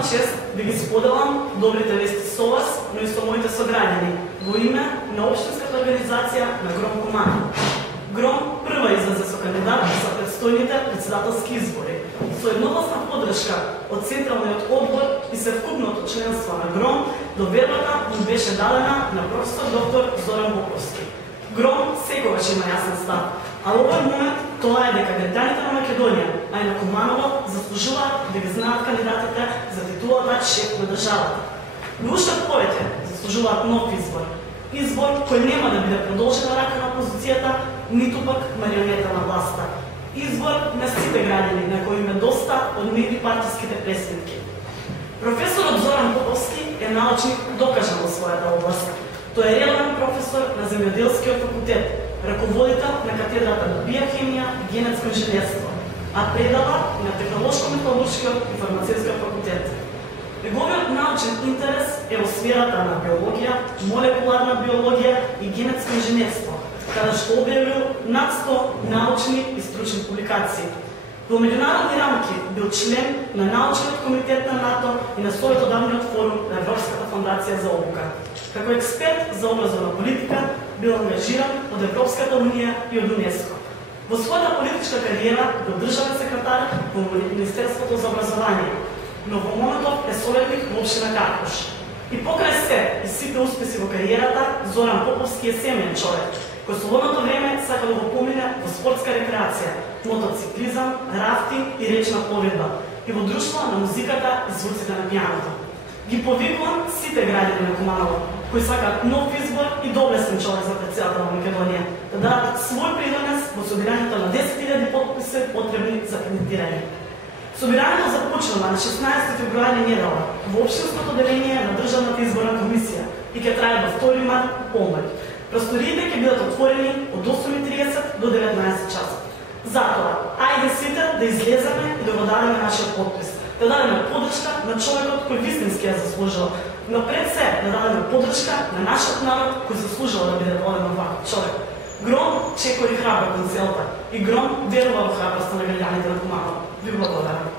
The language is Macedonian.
голема чест да ги споделам добрите вести со вас, но и со моите сограѓани во име на општинската организација на Гром Куманово. Гром прва излезе со кандидат за предстојните председателски избори. Со едногласна подршка од Централниот одбор и севкупното членство на Гром, довербата му беше дадена на професор доктор Зоран Поповски. Гром секогаш има јасен став, а во овој момент тоа е дека граѓаните на Македонија, а и на Куманово, заслужуваат да ги знаат кандидатите за титулата шеф на државата. Но уште повеќе заслужуваат нов избор. Избор кој нема да биде продолжена рака на опозицијата, ниту пак марионета на власта. Избор на сите граѓани на кои има доста од медипартиските пресвитки. Професорот Зоран Поповски е научник докажан во својата област. Тој е редовен професор на земјоделскиот факултет, раководител на катедрата на биохемија и генетско инженерство, а предава и на технолошко-металуршкиот и фармацевскиот факултет. Неговиот научен интерес е во сферата на биологија, молекуларна биологија и генетско инженерство, каде што објавил над 100 научни и стручни публикации. Во меѓународни рамки бил член на научниот комитет на НАТО и на Советодавниот форум на Европската фондација за обука. Како експерт за образовна политика бил ангажиран од Европската унија и од УНЕСКО. Во својата политичка кариера бил државен секретар во Министерството за образование, но во моментов е советник во општина Каркуш. И покрај се и сите успеси во кариерата, Зоран Поповски е семеен човек, кој слободното време сака да го помине во спортска рекреација, мотоциклизам, рафтинг и речна пловедба и во друштво на музиката и звуците на пијаното. Ги повикувам сите граѓани на Куманово, кои сакаат нов избор и доблесен човек за председател на Македонија, да дадат свој принос во собирањето на 10.000 потписи потребни за кандидирање. Собирањето започнува на 16 февруари недела во општинското деление на Државната изборна комисија и ќе трае до 2 март полноќ. Просториите ќе бидат отворени од 8:30 до 19 часот. Затоа, ајде сите да излеземе и да го дадеме нашиот подпис, да дадеме подршка на човекот кој вистински ја заслужува, но пред се да дадеме подршка на нашиот народ кој заслужува да биде воден оваков човек. Гром чекори храбро кон целта и Гром верува во храброста на граѓаните на Куманово. Ви благодарам.